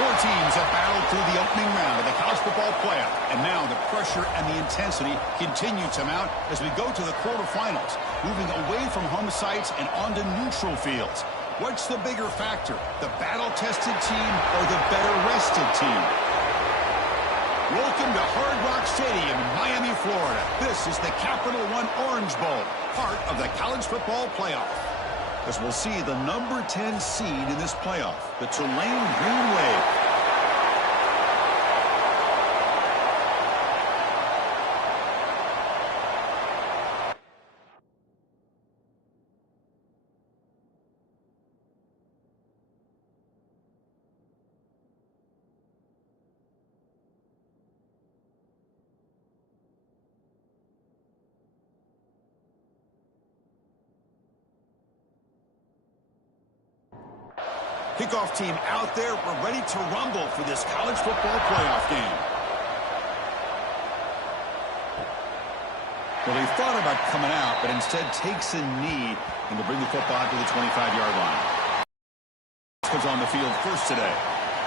Four teams have battled through the opening round of the college football playoff. And now the pressure and the intensity continue to mount as we go to the quarterfinals, moving away from home sites and onto neutral fields. What's the bigger factor, the battle-tested team or the better-rested team? Welcome to Hard Rock Stadium in Miami, Florida. This is the Capital One Orange Bowl, part of the college football playoff. As we'll see the number 10 seed in this playoff, the Tulane Green Wave. Kickoff team out there. We're ready to rumble for this college football playoff game. Well, he thought about coming out, but instead takes a knee and will bring the football to the 25-yard line. Comes on the field first today.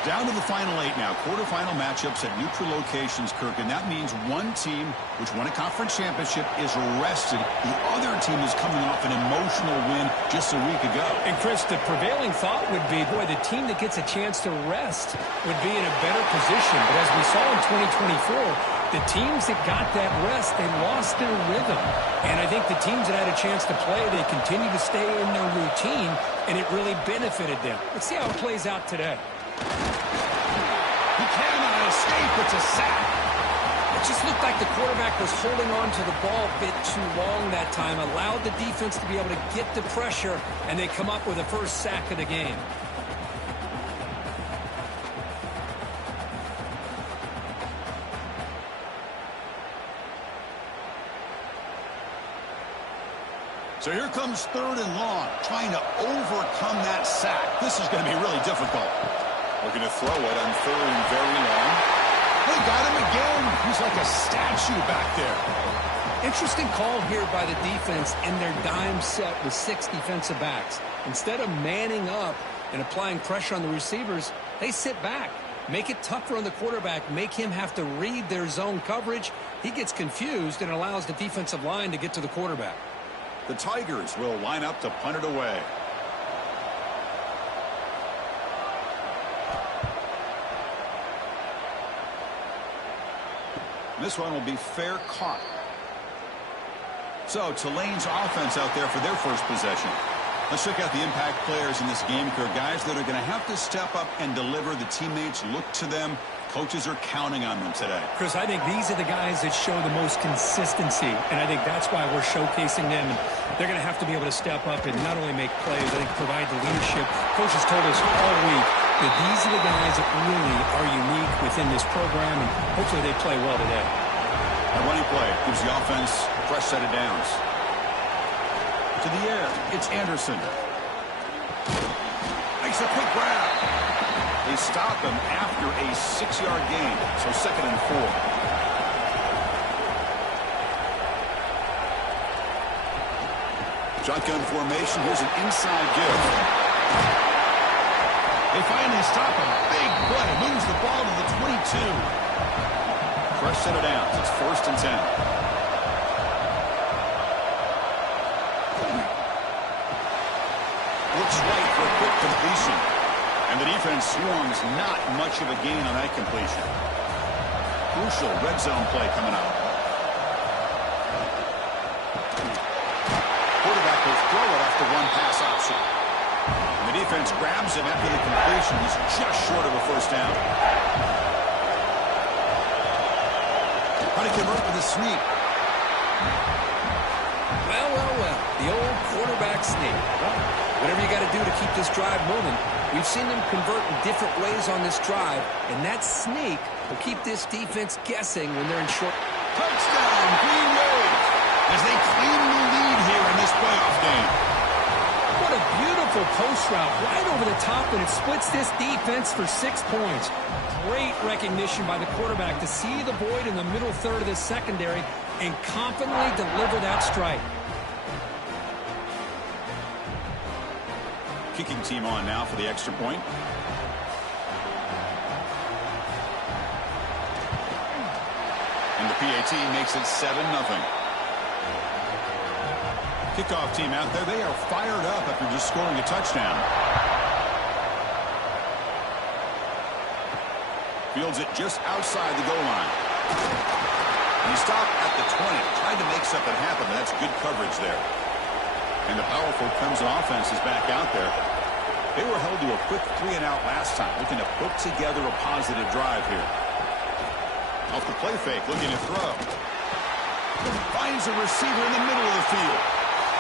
Down to the final 8 now. Quarterfinal matchups at neutral locations, Kirk, and that means one team which won a conference championship is rested. The other team is coming off an emotional win just a week ago. And, Chris, the prevailing thought would be, boy, the team that gets a chance to rest would be in a better position. But as we saw in 2024, the teams that got that rest, they lost their rhythm. And I think the teams that had a chance to play, they continue to stay in their routine, and it really benefited them. Let's see how it plays out today. He cannot escape. It's a sack. It just looked like the quarterback was holding on to the ball a bit too long that time, allowed the defense to be able to get the pressure, and they come up with the first sack of the game. So here comes 3rd and long, trying to overcome that sack. This is going to be really difficult. Looking to throw it on 3rd and very long. They got him again. He's like a statue back there. Interesting call here by the defense in their dime set with 6 defensive backs. Instead of manning up and applying pressure on the receivers, they sit back. Make it tougher on the quarterback. Make him have to read their zone coverage. He gets confused and allows the defensive line to get to the quarterback. The Tigers will line up to punt it away. This one will be fair caught. So Tulane's offense out there for their first possession. Let's check out the impact players in this game, guys that are going to have to step up and deliver. The teammates look to them. Coaches are counting on them today. Chris, I think these are the guys that show the most consistency, and I think that's why we're showcasing them. And they're going to have to be able to step up and not only make plays, I think provide the leadership. Coaches told us all week that these are the guys that really are unique within this program, and hopefully they play well today. A running play gives the offense a fresh set of downs. To the air, it's Anderson. Makes a quick grab. They stop him after a 6-yard gain, so 2nd and 4. Shotgun formation. Here's an inside give. They finally stop him. Big play. Moves the ball to the 22. Fresh set of downs. It's 1st and 10. Looks right for a quick completion. And the defense swarms not much of a gain on that completion. Crucial red zone play coming up. Quarterback will throw it off the one-pass option. And the defense grabs him after the completion. He's just short of a first down. How to convert with a sneak. Well, well, well. The old quarterback sneak. Whatever you got to do to keep this drive moving. We've seen them convert in different ways on this drive, and that sneak will keep this defense guessing when they're in short. Touchdown, Green Wave, as they claim the lead here in this playoff game. What a beautiful post route right over the top, and it splits this defense for 6 points. Great recognition by the quarterback to see the void in the middle third of the secondary and confidently deliver that strike. Kicking team on now for the extra point. the PAT makes it 7-0. Kickoff team out there, they are fired up after just scoring a touchdown. Fields it just outside the goal line. He stopped at the 20, trying to make something happen, but that's good coverage there. And the powerful Clemson offense is back out there. They were held to a quick 3-and-out last time, looking to put together a positive drive here. Off the play fake, looking to throw. Finds a receiver in the middle of the field.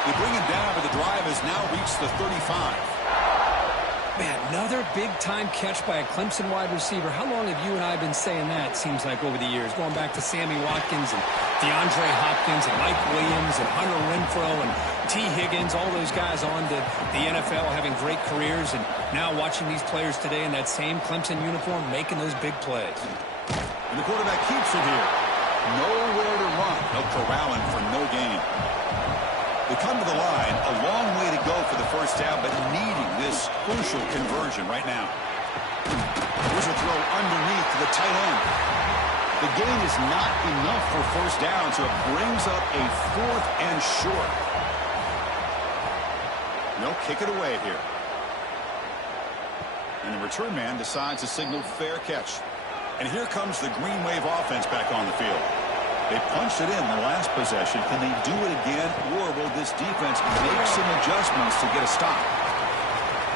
They bring him down, but the drive has now reached the 35. Man, another big-time catch by a Clemson wide receiver. How long have you and I been saying that, seems like, over the years? Going back to Sammy Watkins and DeAndre Hopkins and Mike Williams and Hunter Renfrow and T. Higgins, all those guys on to the NFL having great careers, and now watching these players today in that same Clemson uniform making those big plays. And the quarterback keeps it here. Nowhere to run. They'll corral him for no gain. They come to the line, a long way to go for the first down, but needing this crucial conversion right now. Here's a throw underneath to the tight end. The gain is not enough for first down, so it brings up a 4th and short. They'll kick it away here. And the return man decides to signal fair catch. And here comes the Green Wave offense back on the field. They punched it in the last possession. Can they do it again, or will this defense make some adjustments to get a stop?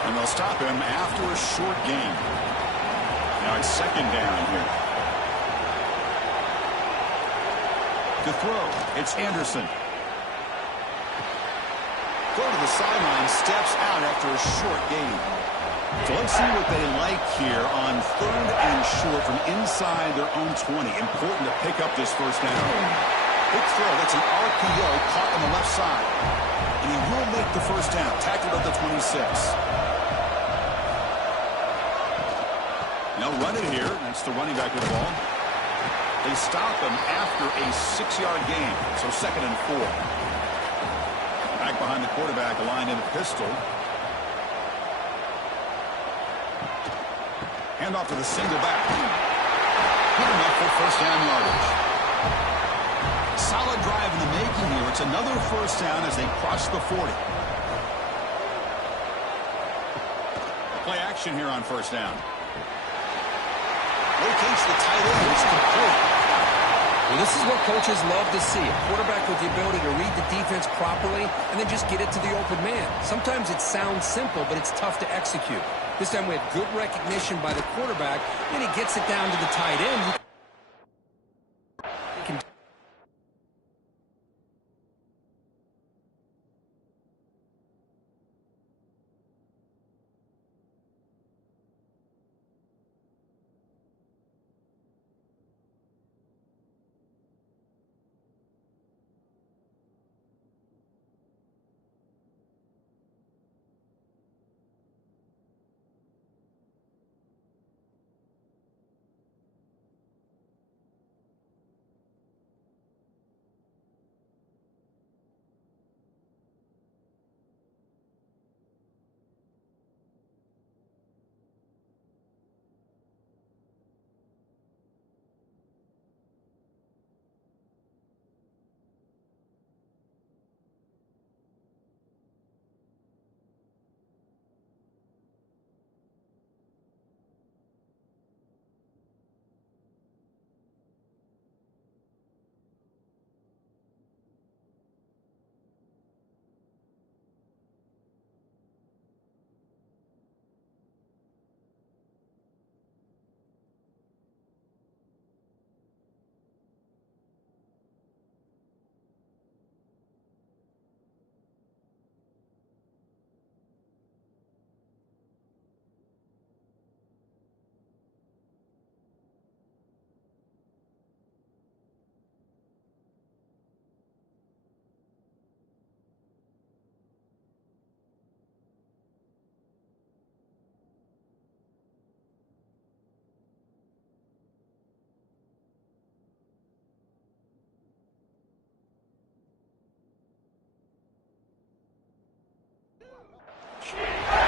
And they'll stop him after a short gain. Now it's 2nd down here. To throw, it's Anderson. Go to the sideline, steps out after a short gain. So let's see what they like here on 3rd and short from inside their own 20. Important to pick up this first down. Big throw. That's an RPO caught on the left side. And he will make the first down. Tackled at the 26. Now run it here. That's the running back with the ball. They stop him after a 6-yard gain. So 2nd and 4. Back behind the quarterback, aligned in a pistol. Hand off to the single back. Good enough for first down yardage. Solid drive in the making here. It's another first down as they cross the 40. Play action here on first down. Locates the tight end. It's complete. Well, this is what coaches love to see. A quarterback with the ability to read the defense properly and then just get it to the open man. Sometimes it sounds simple, but it's tough to execute. This time we have good recognition by the quarterback, and he gets it down to the tight end.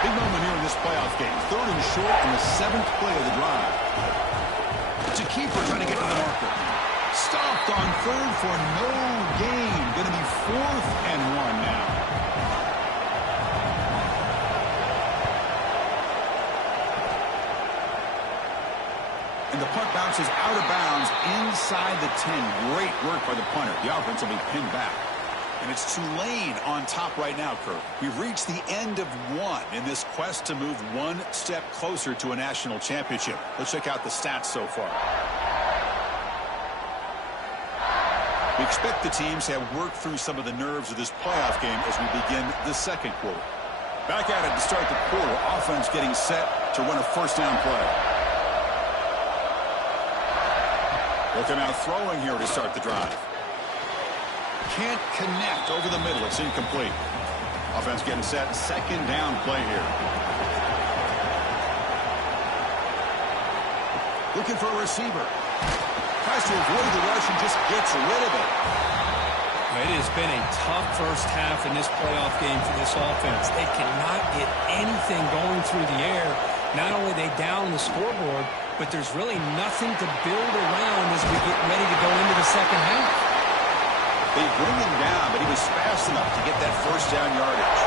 Big moment here in this playoff game. 3rd and short in the 7th play of the drive. It's a keeper trying to get to the marker. Stopped on third for no gain. Going to be 4th and 1 now. And the punt bounces out of bounds inside the 10. Great work by the punter. The offense will be pinned back. And it's Tulane on top right now, Kirk. We've reached the end of one in this quest to move one step closer to a national championship. Let's check out the stats so far. We expect the teams to have worked through some of the nerves of this playoff game as we begin the second quarter. Back at it to start the quarter. Offense getting set to run a first down play. They'll come out throwing here to start the drive. Can't connect over the middle. It's incomplete. Offense getting set. Second down play here. Looking for a receiver. Tries to avoid the rush and just gets rid of it. It has been a tough first half in this playoff game for this offense. They cannot get anything going through the air. Not only are they down the scoreboard, but there's really nothing to build around as we get ready to go into the second half. They bring him down, but he was fast enough to get that first down yardage.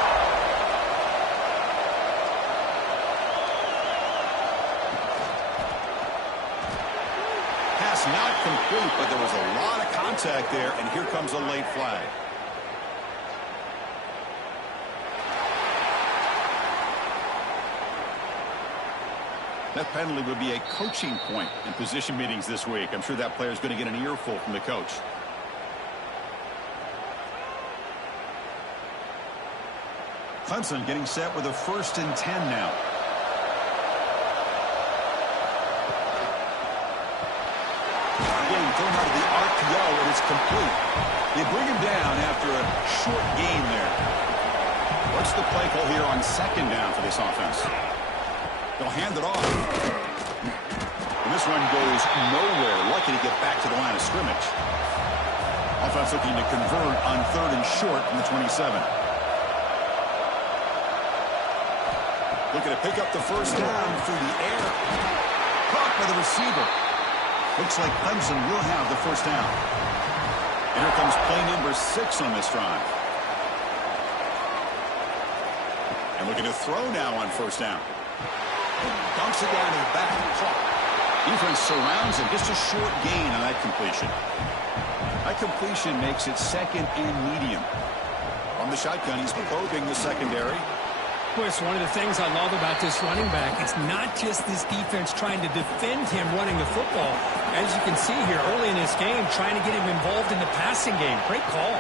Pass not complete, but there was a lot of contact there, and here comes a late flag. That penalty would be a coaching point in position meetings this week. I'm sure that player is going to get an earful from the coach. Clemson getting set with a 1st and 10 now. Again, thrown out of the RPO, and it's complete. They bring him down after a short gain there. What's the play call here on second down for this offense? They'll hand it off. And this one goes nowhere. Lucky to get back to the line of scrimmage. Offense looking to convert on 3rd and short from the 27. Looking to pick up the first down through the air. Caught by the receiver. Looks like Clemson will have the first down. And here comes play number 6 on this drive. And looking to throw now on first down. Dumps it down to the back. Defense surrounds him. Just a short gain on that completion. That completion makes it 2nd and medium. On the shotgun, he's probing the secondary. Well, it's one of the things I love about this running back. It's not just this defense trying to defend him running the football. As you can see here early in this game, trying to get him involved in the passing game. Great call.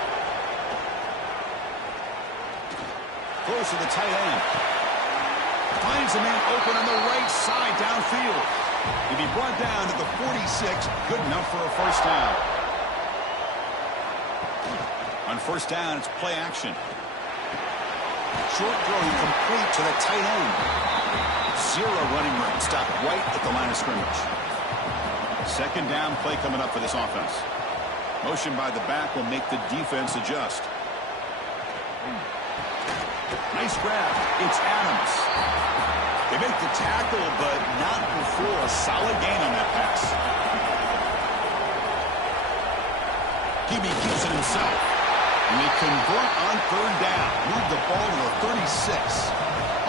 Close to the tight end. Finds a man open on the right side downfield. He'll be brought down to the 46. Good enough for a first down. On first down, it's play action. Short throw complete to the tight end. 0 running room. Stopped right at the line of scrimmage. Second down play coming up for this offense. Motion by the back will make the defense adjust. Nice grab. It's Adams. They make the tackle, but not before a solid gain on that pass. Gibby keeps it himself. And they convert on 3rd down. Move the ball to the 36.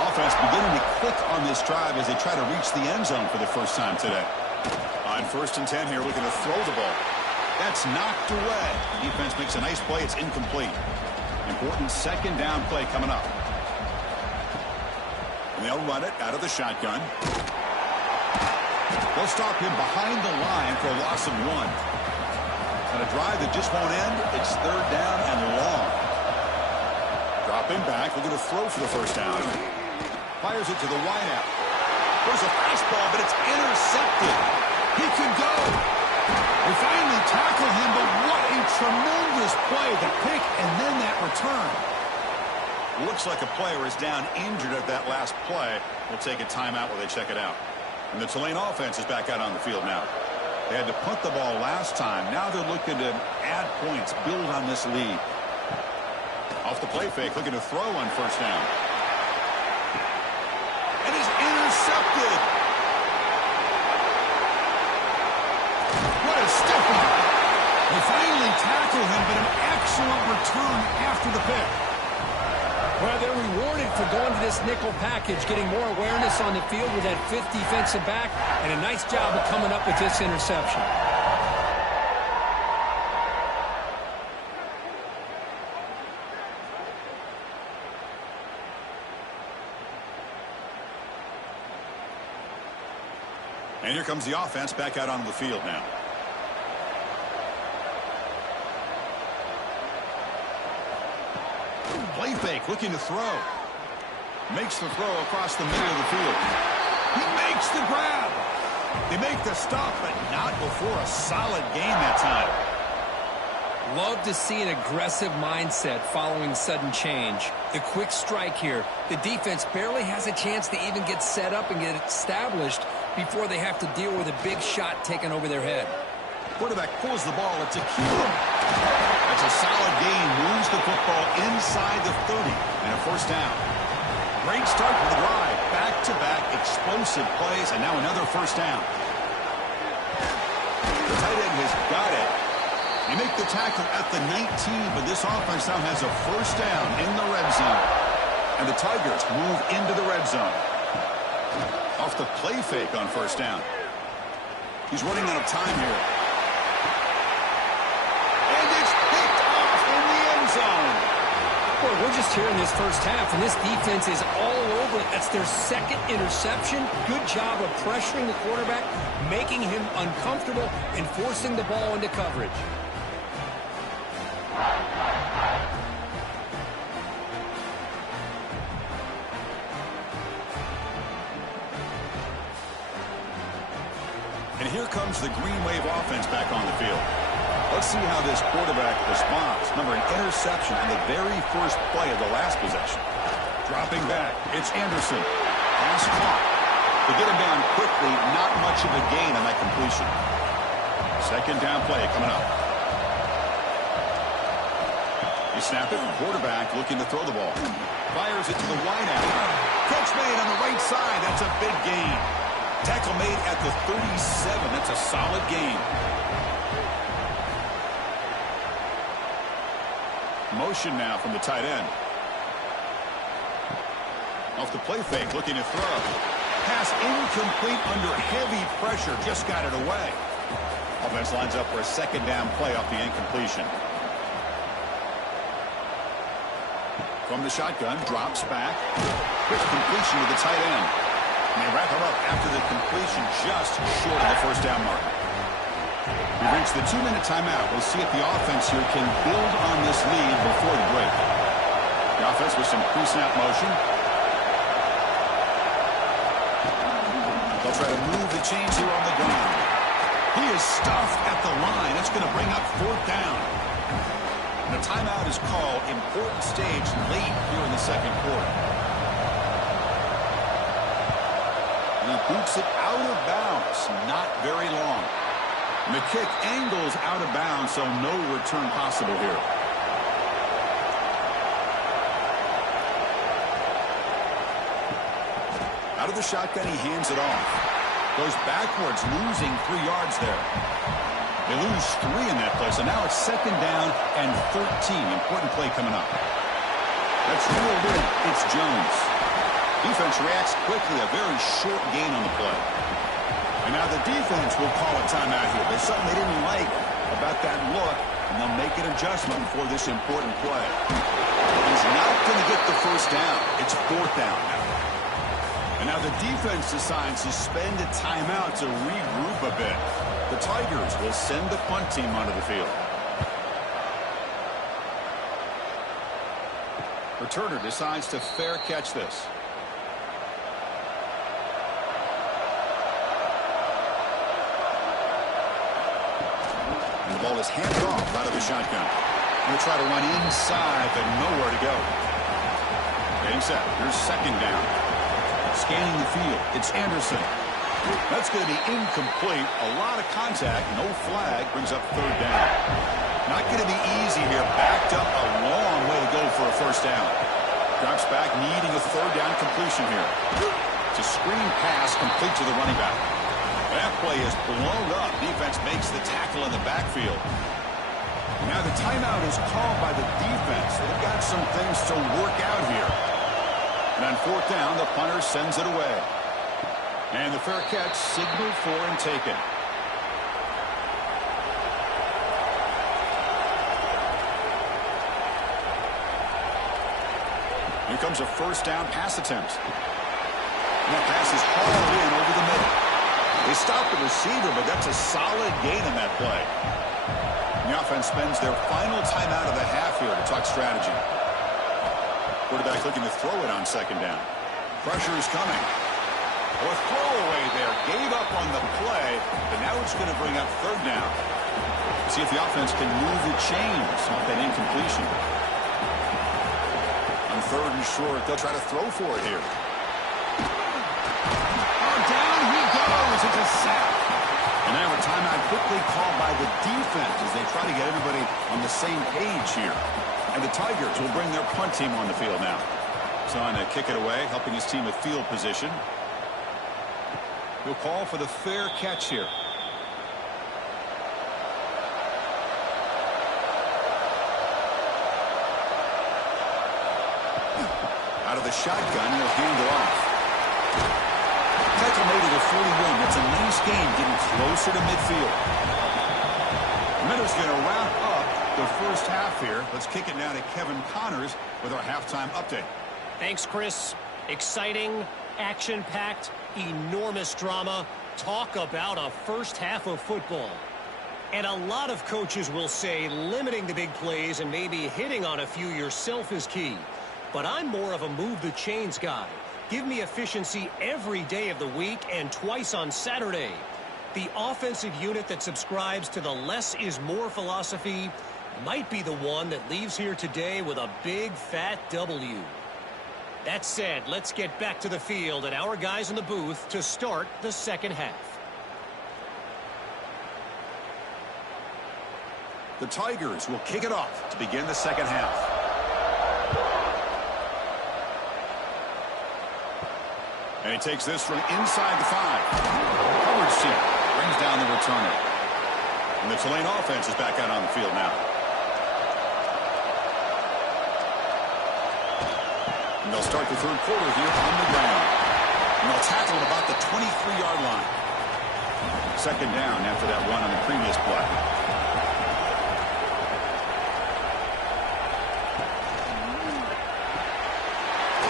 Offense beginning to click on this drive as they try to reach the end zone for the first time today. On 1st and 10 here, looking to throw the ball. That's knocked away. Defense makes a nice play. It's incomplete. Important second down play coming up. And they'll run it out of the shotgun. They'll stop him behind the line for a loss of 1. On a drive that just won't end, it's 3rd down and long. Dropping back, looking to throw for the first down. Fires it to the wideout. There's a fastball, but it's intercepted. He can go. They finally tackle him, but what a tremendous play. The pick and then that return. Looks like a player is down injured at that last play. We'll take a timeout while they check it out. And the Tulane offense is back out on the field now. They had to punt the ball last time. Now they're looking to add points, build on this lead. Off the play fake, looking to throw on first down. And he's intercepted. What a stiff one. finally tackle him, but an excellent return after the pick. Well, they're rewarded for going to this nickel package, getting more awareness on the field with that fifth defensive back, and a nice job of coming up with this interception. And here comes the offense back out onto the field now. Play fake, looking to throw. Makes the throw across the middle of the field. He makes the grab. They make the stop, but not before a solid game that time. Love to see an aggressive mindset following sudden change. The quick strike here. The defense barely has a chance to even get set up and get established before they have to deal with a big shot taken over their head. Quarterback pulls the ball. It's a Ekeler. That's a solid gain. Moves the football inside the 30 and a first down. Great start for the drive. Back-to-back explosive plays, and now another first down. The tight end has got it. They make the tackle at the 19, but this offense now has a first down in the red zone. And the Tigers move into the red zone. Off the play fake on first down. He's running out of time here. And it's picked off in the end zone. Boy, we're just here in this first half, and this defense is all over it. That's their second interception. Good job of pressuring the quarterback, making him uncomfortable, and forcing the ball into coverage. And here comes the Green Wave offense back on the field. Let's see how this quarterback responds. Remember, an interception on the very first play of the last possession. Dropping back, it's Anderson. Pass caught. To get him down quickly, not much of a gain on that completion. Second down play coming up. You snap it, quarterback looking to throw the ball. Fires it to the wideout. Catch made on the right side. That's a big gain. Tackle made at the 37. That's a solid gain. Motion now from the tight end. Off the play fake, looking to throw. Pass incomplete under heavy pressure. Just got it away. Offense lines up for a second down play off the incompletion. From the shotgun, drops back. Quick completion to the tight end. And they wrap him up after the completion just short of the first down mark. We've reached the 2-minute timeout. We'll see if the offense here can build on this lead before the break. The offense with some pre-snap motion. They'll try to move the chains here on the ground. He is stuffed at the line. It's going to bring up fourth down. And the timeout is called. Important stage late here in the second quarter. And he boots it out of bounds. Not very long. And the kick angles out of bounds, so no return possible here. Out of the shotgun, he hands it off. Goes backwards, losing 3 yards there. They lose 3 in that play, so now it's second down and 13. Important play coming up. That's reeled in. It's Jones. Defense reacts quickly, a very short gain on the play. And now the defense will call a timeout here. There's something they didn't like about that look, and they'll make an adjustment for this important play. He's not going to get the first down. It's fourth down now. And now the defense decides to spend a timeout to regroup a bit. The Tigers will send the punt team onto the field. Returner decides to fair catch this. And the ball is handed off out of the shotgun. He'll try to run inside, but nowhere to go. Getting set. Here's second down. Scanning the field. It's Anderson. That's going to be incomplete. A lot of contact. No flag. Brings up third down. Not going to be easy here. Backed up a long way to go for a first down. Drops back, needing a third down completion here. It's a screen pass complete to the running back. That play is blown up. Defense makes the tackle in the backfield. Now the timeout is called by the defense. They've got some things to work out here. And on fourth down, the punter sends it away. And the fair catch signaled for and taken. Here comes a first down pass attempt. And that pass is hauled in over the middle. They stop the receiver, but that's a solid gain in that play. The offense spends their final timeout of the half here to talk strategy. Quarterback looking to throw it on second down. Pressure is coming. A throwaway there. Gave up on the play, but now it's going to bring up third down. See if the offense can move the chains off that incompletion. On third and short, they'll try to throw for it here. Oh, down he goes. It's a sack. And now a timeout quickly called by the defense as they try to get everybody on the same page here. And the Tigers will bring their punt team on the field now. Son to kick it away, helping his team with field position. He'll call for the fair catch here. Out of the shotgun, he'll hand it off. Tackle made at the 41. That's a nice game, getting closer to midfield. Minutes going to wrap up the first half here. Let's kick it now to Kevin Connors with our halftime update. Thanks, Chris. Exciting, action-packed, enormous drama. Talk about a first half of football. And a lot of coaches will say limiting the big plays and maybe hitting on a few yourself is key. But I'm more of a move the chains guy. Give me efficiency every day of the week and twice on Saturday. The offensive unit that subscribes to the less is more philosophy might be the one that leaves here today with a big fat W. That said, let's get back to the field and our guys in the booth to start the second half. The Tigers will kick it off to begin the second half. And he takes this from inside the 5. Coverage team brings down the returner. And the Tulane offense is back out on the field now. And they'll start the third quarter here on the ground. And they'll tackle him about the 23-yard line. Second down after that run on the previous play.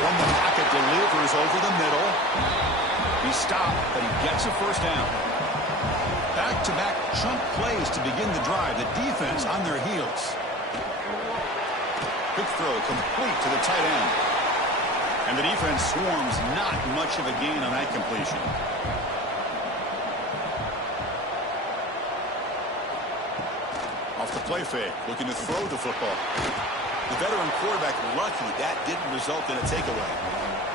From the pocket, delivers over the middle. He stopped, but he gets a first down. Back-to-back chunk plays to begin the drive. The defense on their heels. Quick throw complete to the tight end. And the defense swarms, not much of a gain on that completion. Off the play fake, looking to throw the football. The veteran quarterback lucky that didn't result in a takeaway.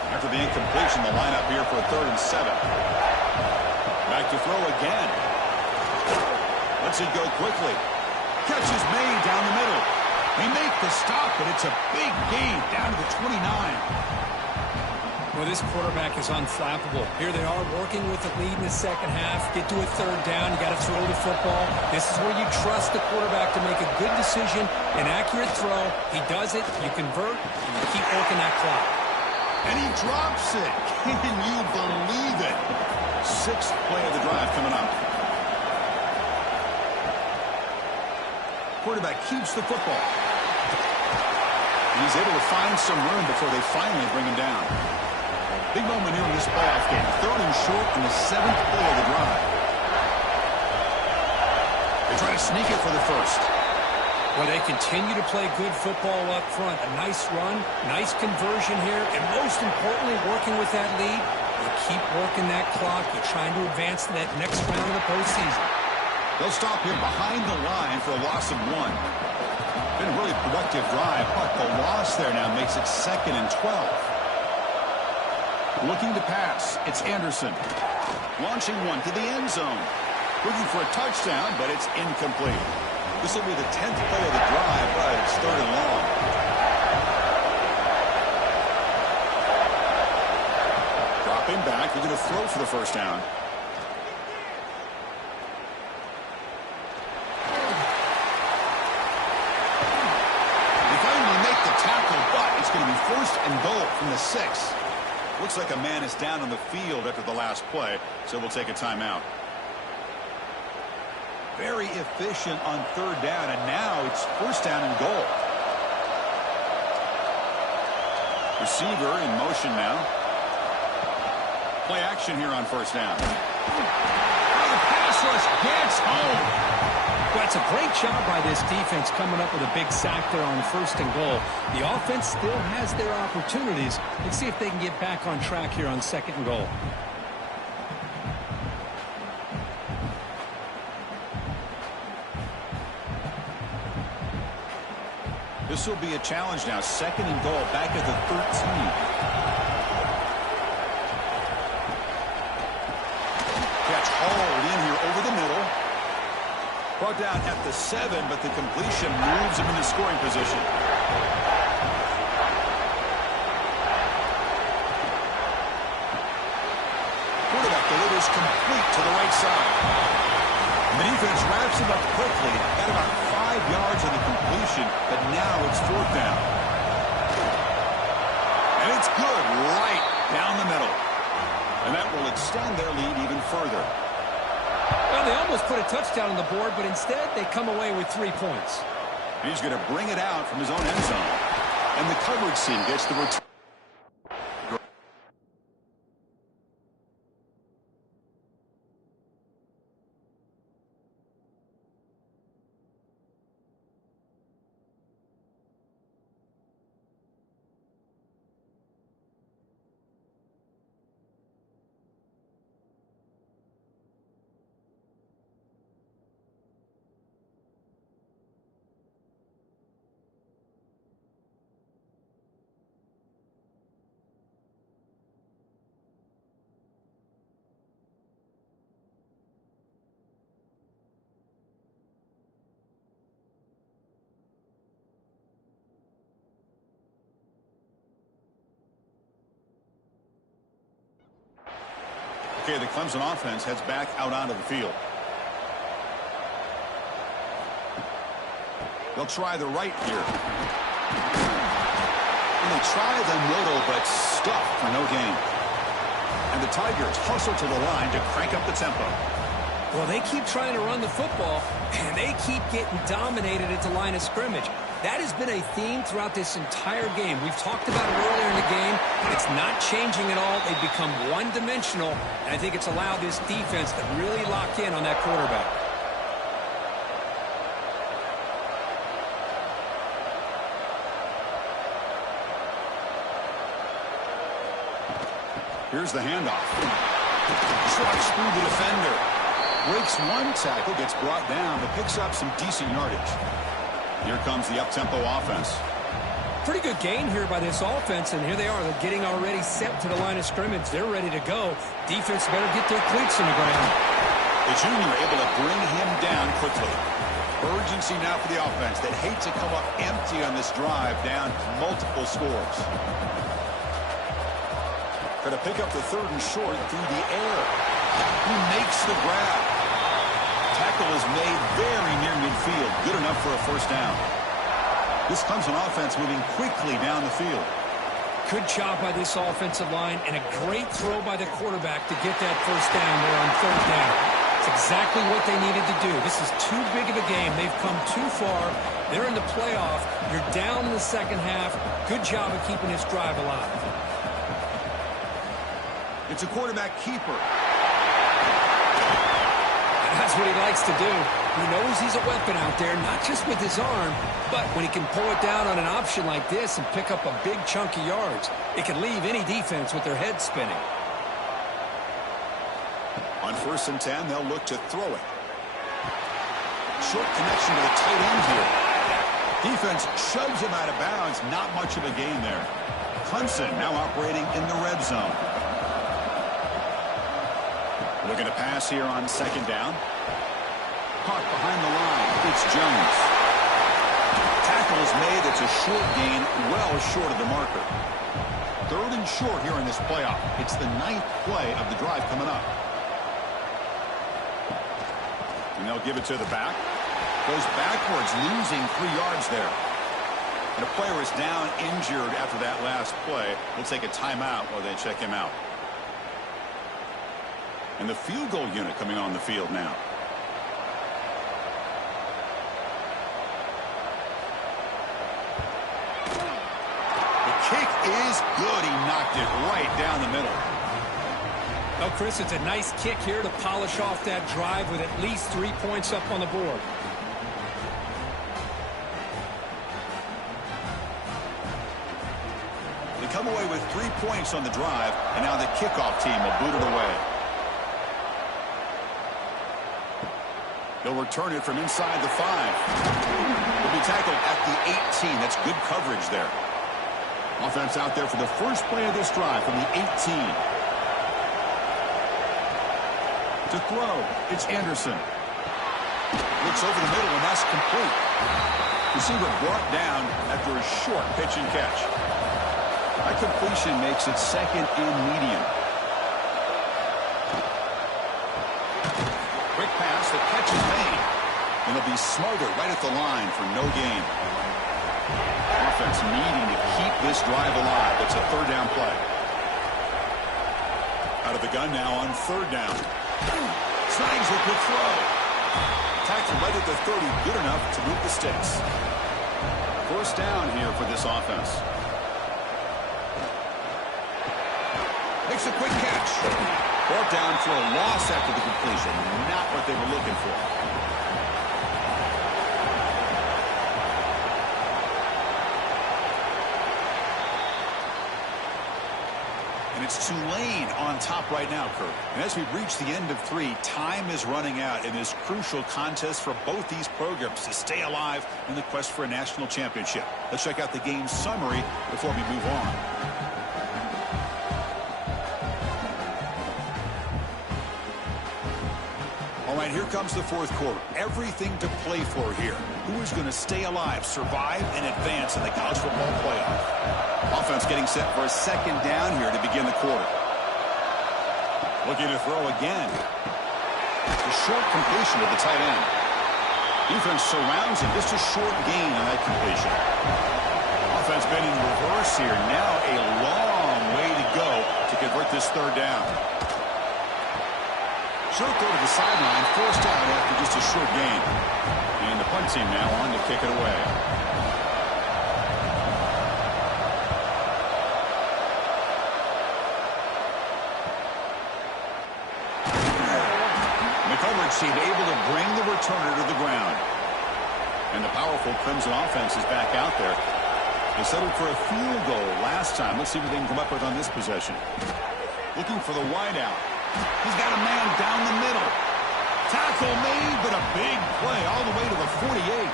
After the incompletion, the lineup here for a 3rd and 7. Back to throw again. Lets it go quickly. Catch is made down the middle. They make the stop, but it's a big gain down to the 29. Well, this quarterback is unflappable. Here they are working with the lead in the second half. Get to a 3rd down. You got to throw the football. This is where you trust the quarterback to make a good decision, an accurate throw. He does it. You convert, and you keep working that clock. And he drops it. Can you believe it? 6th play of the drive coming up. Quarterback keeps the football. He's able to find some room before they finally bring him down. Big moment here in this playoff game. 3rd and short in the 7th play of the drive. They try to sneak it for the first. Well, they continue to play good football up front. A nice run, nice conversion here, and most importantly, working with that lead, you keep working that clock. You're trying to advance to that next round of the postseason. They'll stop here behind the line for a loss of 1. Been a really productive drive, but the loss there now makes it 2nd and 12. Looking to pass, it's Anderson. Launching one to the end zone. Looking for a touchdown, but it's incomplete. This will be the 10th play of the drive, but it's 3rd and long. Dropping back, they're going to throw for the first down. first and goal from the 6. Looks like a man is down on the field after the last play, so we'll take a timeout. Very efficient on third down, and now it's first down and goal. Receiver in motion now. Play action here on first down. The pass rush gets home. Well, it's a great job by this defense coming up with a big sack there on first and goal. The offense still has their opportunities. Let's see if they can get back on track here on second and goal. This will be a challenge now. Second and goal, back at the 13. Catch hauled in here over the middle. Brought down at the 7, but the completion moves him into scoring position. Quarterback delivers complete to the right side. And the defense wraps him up quickly. Got about 5 yards on the completion, but now it's fourth down. And it's good right down the middle. And that will extend their lead even further. Well, they almost put a touchdown on the board, but instead they come away with 3 points. He's going to bring it out from his own end zone. And the coverage team gets the return. Okay, the Clemson offense heads back out onto the field. They'll try the right here. And they try the middle, but stuffed for no gain. And the Tigers hustle to the line to crank up the tempo. Well, they keep trying to run the football, and they keep getting dominated at the line of scrimmage. That has been a theme throughout this entire game. We've talked about it earlier in the game. It's not changing at all. They've become one-dimensional, and I think it's allowed this defense to really lock in on that quarterback. Here's the handoff. Trucks through the defender. Breaks one tackle, gets brought down, but picks up some decent yardage. Here comes the up-tempo offense. Pretty good gain here by this offense, and here they are. They're getting already set to the line of scrimmage. They're ready to go. Defense better get their cleats in the ground. The junior able to bring him down quickly. Urgency now for the offense that hate to come up empty on this drive, down multiple scores. Going to pick up the third and short through the air. He makes the grab. Tackle is made very near midfield. Good enough for a first down. This Clemson offense moving quickly down the field. Good job by this offensive line, and a great throw by the quarterback to get that first down there on third down. It's exactly what they needed to do. This is too big of a game. They've come too far. They're in the playoff. You're down in the second half. Good job of keeping this drive alive. It's a quarterback keeper. That's what he likes to do. He knows he's a weapon out there, not just with his arm, but when he can pull it down on an option like this and pick up a big chunk of yards, it can leave any defense with their head spinning. On 1st and 10, they'll look to throw it. Short connection to the tight end here. Defense shoves him out of bounds. Not much of a gain there. Clemson now operating in the red zone. Looking to pass here on second down. Caught behind the line. It's Jones. Tackle is made. It's a short gain, well short of the marker. Third and short here in this playoff. It's the 9th play of the drive coming up. And they'll give it to the back. Goes backwards, losing 3 yards there. And a player is down injured after that last play. We'll take a timeout while they check him out. And the field goal unit coming on the field now. The kick is good. He knocked it right down the middle. Well, Chris, it's a nice kick here to polish off that drive with at least 3 points up on the board. They come away with 3 points on the drive, and now the kickoff team will boot it away. They'll return it from inside the 5. He'll be tackled at the 18. That's good coverage there. Offense out there for the first play of this drive from the 18. To throw, it's Anderson. Looks over the middle, and that's complete. Receiver brought down after a short pitch and catch. That completion makes it second and medium. Quick pass, the catch is made. And they'll be smarter right at the line for no gain. Offense needing to keep this drive alive. It's a third down play. Out of the gun now on third down. Snags a quick throw. Tackle right at the 30, good enough to move the sticks. First down here for this offense. Makes a quick catch. Brought down for a loss after the completion. Not what they were looking for. And it's Tulane on top right now, Kirk. And as we reach the end of 3, time is running out in this crucial contest for both these programs to stay alive in the quest for a national championship. Let's check out the game summary before we move on. All right, here comes the fourth quarter. Everything to play for here. Who is going to stay alive, survive, and advance in the college football playoff? Offense getting set for a second down here to begin the quarter. Looking to throw again. A short completion to the tight end. Defense surrounds him. Just a short gain on that completion. Offense been in reverse here. Now a long way to go to convert this third down. Short throw to the sideline, forced out after just a short gain. And the punt team now on to kick it away. The coverage team able to bring the returner to the ground. And the powerful Crimson offense is back out there. They settled for a field goal last time. Let's see what they can come up with on this possession. Looking for the wideout. He's got a man down the middle. Tackle made, but a big play all the way to the 48.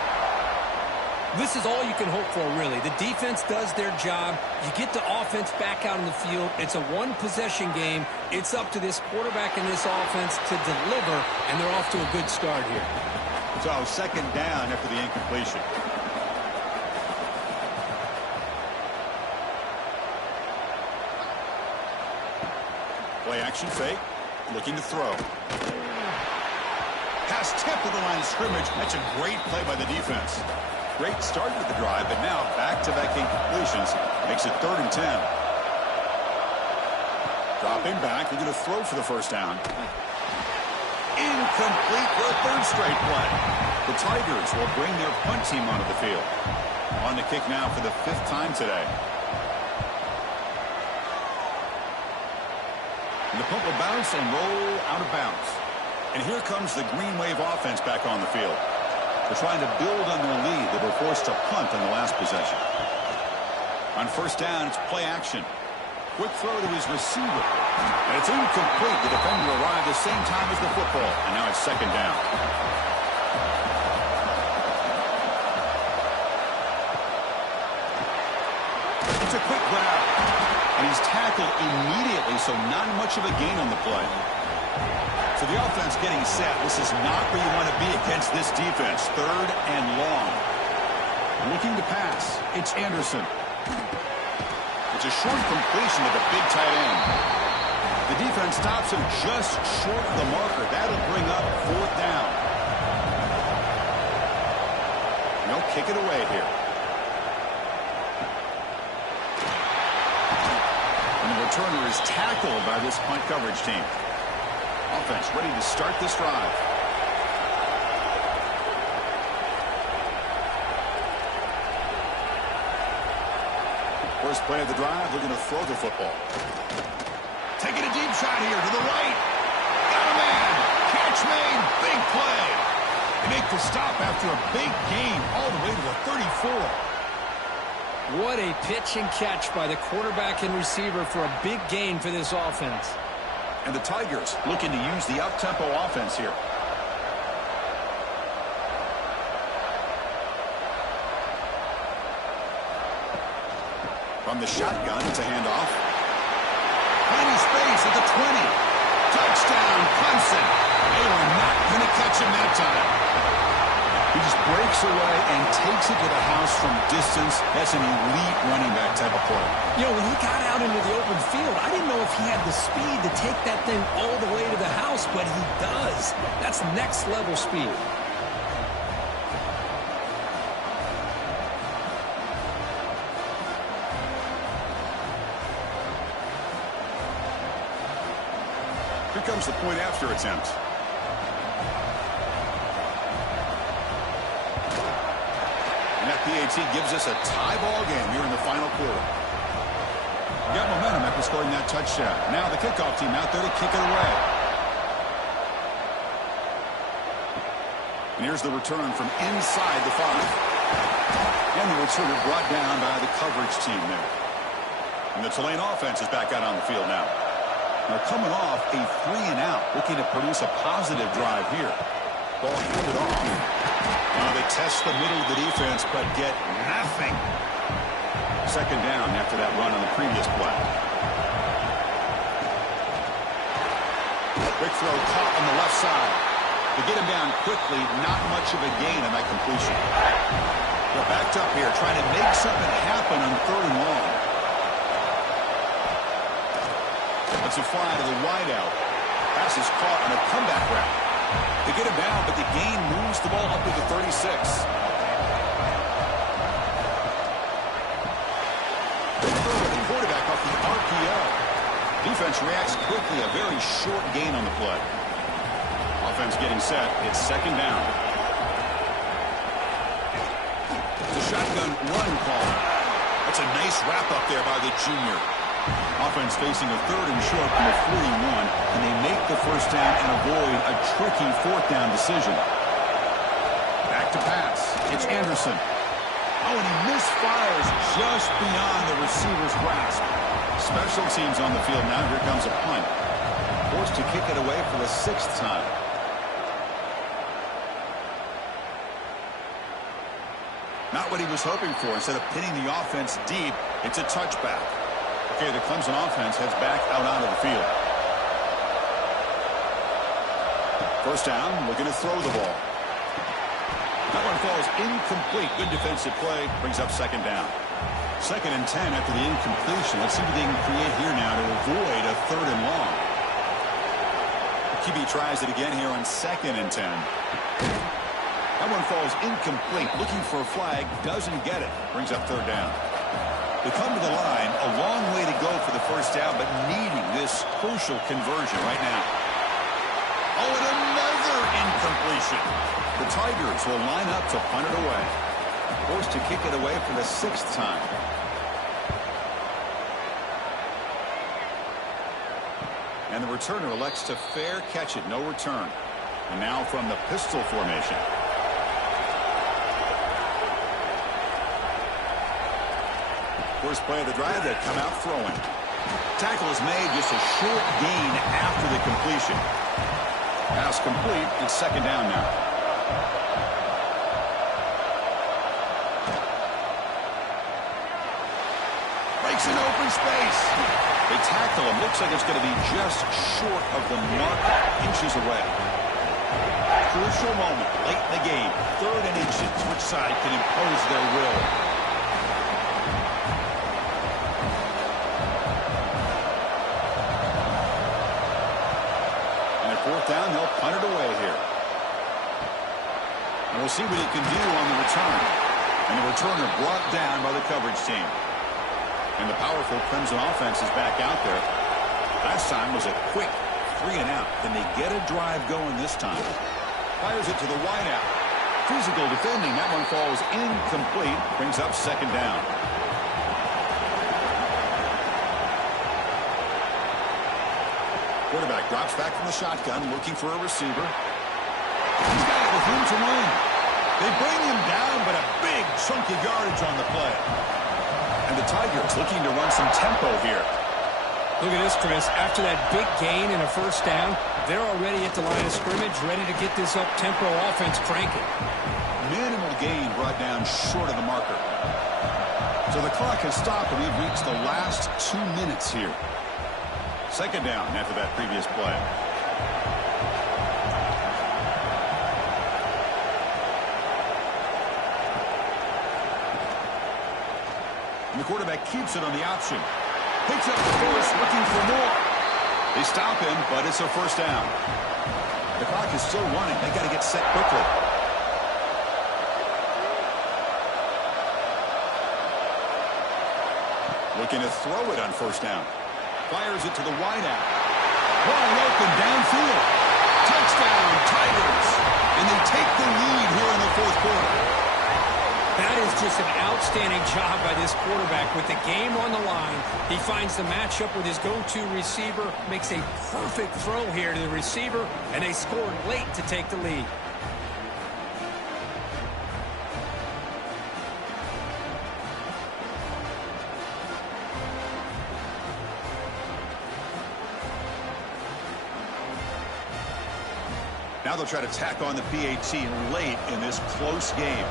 This is all you can hope for, really. The defense does their job. You get the offense back out in the field. It's a one-possession game. It's up to this quarterback and this offense to deliver, and they're off to a good start here. So, second down after the incompletion. Play action fake. Looking to throw. Pass tipped to the line of scrimmage. That's a great play by the defense. Great start with the drive, but now back-to-back incompletions makes it 3rd and 10. Dropping back, looking to throw for the first down. Incomplete for a third straight play. The Tigers will bring their punt team onto the field. On the kick now for the 5th time today. And the punt will bounce and roll out of bounds. And here comes the Green Wave offense back on the field. They're trying to build on their lead. They were forced to punt on the last possession. On first down, it's play action. Quick throw to his receiver. And it's incomplete. The defender arrived the same time as the football. And now it's second down. It's a quick grab. And he's tackled immediately, so not much of a gain on the play. So the offense getting set. This is not where you want to be against this defense. 3rd and long. Looking to pass. It's Anderson. It's a short completion to the big tight end. The defense stops him just short of the marker. That'll bring up 4th down. They'll kick it away here. returner is tackled by this punt coverage team. Offense ready to start this drive. First play of the drive, they're going to throw the football. Taking a deep shot here to the right. Got a man. Catch made. Big play. They make the stop after a big gain all the way to the 34. What a pitch and catch by the quarterback and receiver for a big gain for this offense. And the Tigers looking to use the up-tempo offense here. From the shotgun, it's a handoff. Finding space at the 20. Touchdown, Clemson. They were not going to catch him that time. He just breaks away and takes it to the house from distance. That's an elite running back type of play. You know, when he got out into the open field, I didn't know if he had the speed to take that thing all the way to the house, but he does. That's next level speed. Here comes the point after attempt. And that PAT gives us a tie ball game here in the final quarter. We got momentum after scoring that touchdown. Now the kickoff team out there to kick it away. And here's the return from inside the 5. And the returner brought down by the coverage team there. And the Tulane offense is back out on the field now. They're coming off a 3-and-out, looking to produce a positive drive here. Ball handed off. Now they test the middle of the defense, but get nothing. Second down after that run on the previous play. Quick throw caught on the left side. To get him down quickly, not much of a gain on that completion. They're backed up here, trying to make something happen on 3rd and long. It's a fly to the wideout. Pass is caught on a comeback route. They get him down, but the gain moves the ball up to the 36. The quarterback off the RPO. Defense reacts quickly. A very short gain on the play. Offense getting set. It's second down. The shotgun run call. That's a nice wrap up there by the junior. Offense facing a 3rd and short from the 41, and they make the first down and avoid a tricky 4th down decision. Back to pass. It's Anderson. Oh, and he misfires just beyond the receiver's grasp. Special teams on the field now. Here comes a punt. Forced to kick it away for the 6th time. Not what he was hoping for. Instead of pinning the offense deep, it's a touchback. Okay, the Clemson offense heads back out onto the field. First down, looking to throw the ball. That one falls incomplete. Good defensive play, brings up second down. 2nd and 10 after the incompletion. Let's see what they can create here now to avoid a 3rd and long. The QB tries it again here on 2nd and 10. That one falls incomplete. Looking for a flag, doesn't get it. Brings up 3rd down. They come to the line, a long way to go for the first down, but needing this crucial conversion right now. Oh, and another incompletion. The Tigers will line up to punt it away. Forced to kick it away for the 6th time. And the returner elects to fair catch it, no return. And now from the pistol formation. First play of the drive, they come out throwing. Tackle is made, just a short gain after the completion. Pass complete, it's second down now. Breaks an open space. They tackle him, looks like it's going to be just short of the mark, inches away. Crucial moment, late in the game, 3rd and inches. Which side can impose their will? Fourth down, they'll punt it away here. And we'll see what he can do on the return. And the returner brought down by the coverage team. And the powerful Crimson offense is back out there. Last time was a quick 3 and out. Can they get a drive going this time? Fires it to the wide out. Physical defending. That one falls incomplete. Brings up second down. Quarterback drops back from the shotgun, looking for a receiver. He's got it with room to run. They bring him down, but a big chunk of yardage on the play. And the Tigers looking to run some tempo here. Look at this, Chris. After that big gain and a first down, they're already at the line of scrimmage, ready to get this up-tempo offense cranking. Minimal gain brought down short of the marker. So the clock has stopped, and we've reached the last 2 minutes here. Second down after that previous play. And the quarterback keeps it on the option. Picks up the force, looking for more. They stop him, but it's a first down. The clock is still running. They got to get set quickly. Looking to throw it on first down. Fires it to the wide out. Wide open downfield. Touchdown, Tigers. And they take the lead here in the fourth quarter. That is just an outstanding job by this quarterback with the game on the line. He finds the matchup with his go-to receiver, makes a perfect throw here to the receiver, and they scored late to take the lead. Now they'll try to tack on the PAT late in this close game.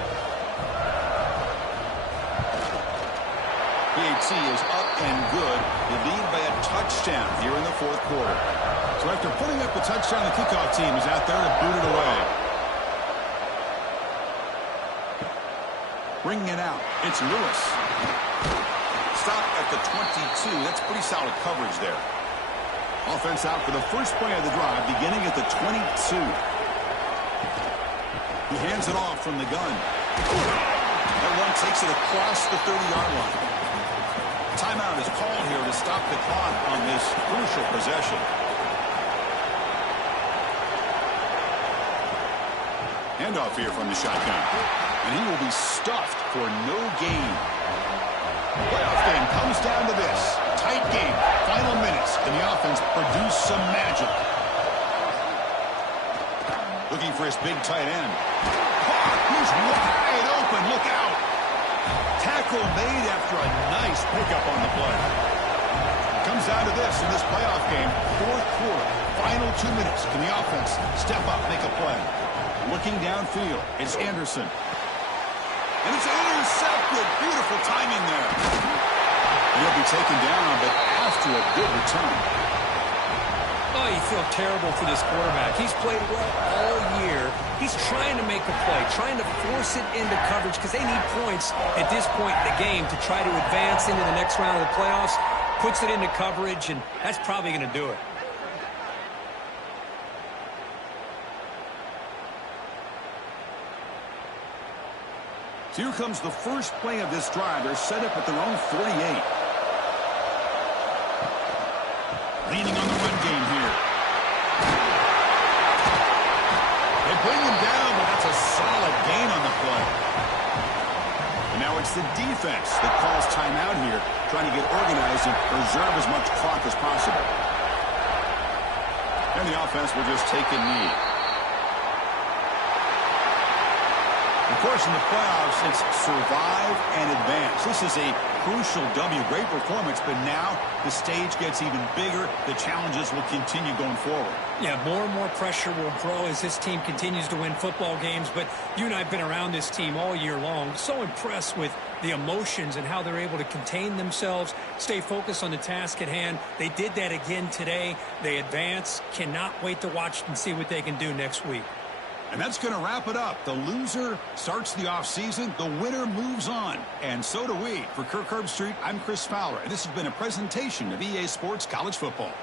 PAT is up and good. They lead by a touchdown here in the fourth quarter. So after putting up the touchdown, the kickoff team is out there to boot it away. Bringing it out. It's Lewis. Stop at the 22. That's pretty solid coverage there. Offense out for the first play of the drive, beginning at the 22. He hands it off from the gun. That one takes it across the 30-yard line. Timeout is called here to stop the clock on this crucial possession. Handoff here from the shotgun. And he will be stuffed for no gain. The playoff game comes down to this. Tight game. Final minutes. Can the offense produce some magic? Looking for his big tight end. He's wide open. Look out. Tackle made after a nice pickup on the play. Comes down to this in this playoff game. Fourth quarter. Final 2 minutes. Can the offense step up, make a play? Looking downfield. It's Anderson. And it's intercepted. Beautiful timing there. He'll be taken down, but after a good return. Oh, you feel terrible for this quarterback. He's played well all year. He's trying to make a play, trying to force it into coverage because they need points at this point in the game to try to advance into the next round of the playoffs. Puts it into coverage, and that's probably going to do it. So here comes the first play of this drive. They're set up at their own 48. Leaning on the run game here. They bring him down, but that's a solid gain on the play. And now it's the defense that calls timeout here, trying to get organized and preserve as much clock as possible. And the offense will just take a knee. Of course, in the playoffs, it's survive and advance. This is a crucial W. Great performance, but now the stage gets even bigger. The challenges will continue going forward. Yeah, more and more pressure will grow as this team continues to win football games. But you and I have been around this team all year long. So impressed with the emotions and how they're able to contain themselves, stay focused on the task at hand. They did that again today. They advance. Cannot wait to watch and see what they can do next week. And that's going to wrap it up. The loser starts the offseason. The winner moves on. And so do we. For Kirk Herbstreit, I'm Chris Fowler. And this has been a presentation of EA Sports College Football.